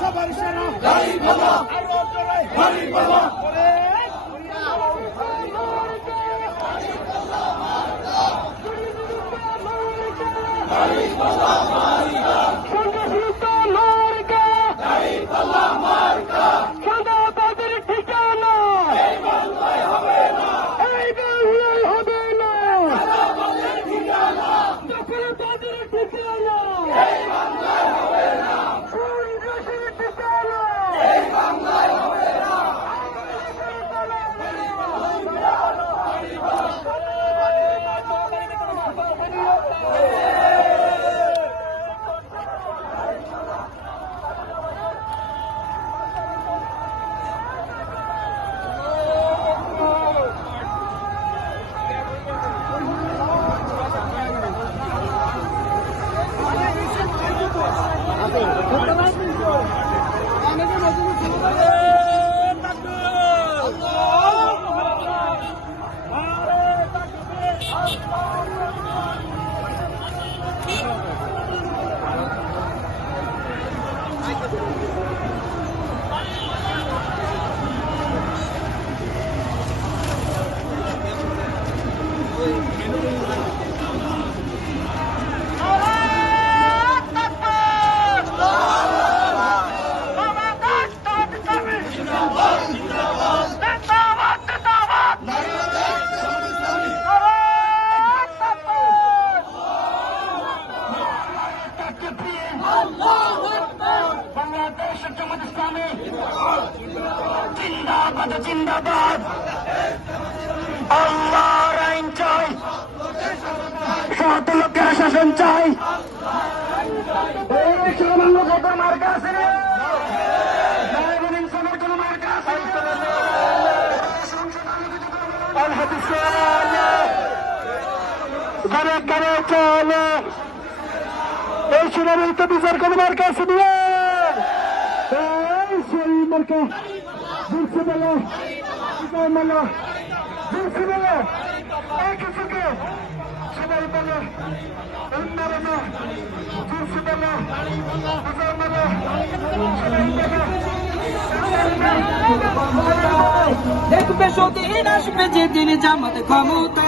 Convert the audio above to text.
সবার সেরা গাড়ি বাবা আরো জোরে গাড়ি বাবা গাড়ি বাবা মার্কা সংগঠিত মার্কা গাড়ি বাবা মার্কা সাদাবাদের ঠিকানা এই বাংলায় হবে না এই বাংলায় হবে না আমাদের ঠিকানা দখলবাদের ঠিকানা এই বাংলায় হবে না সন্ত্রাসের ঠিকানা এই বাংলায় হবে না বাংলাদেশের জামাত ইসলামী জিন্দাবাদ জিন্দাবাদ আল্লাহর আইন চাই সৎ লোকের শাসন চাই এই সামান্য ভোটার মার্কা আছে রে নায়েবুল ইনসানের কোন মার্কা আছে আল হাদিস ঘরে ঘরে চলে এই শুনানি তো বিচার কোন মার্কা আছে দিয়ে এই সেই মার্কা দিলছে বলো বলো দিলছে বলো এই কিছুকে সবাই বলো উন্নয়ন দিলছে বলো দেখবে সতীন আসবে যেদিন জামাত ক্ষমতা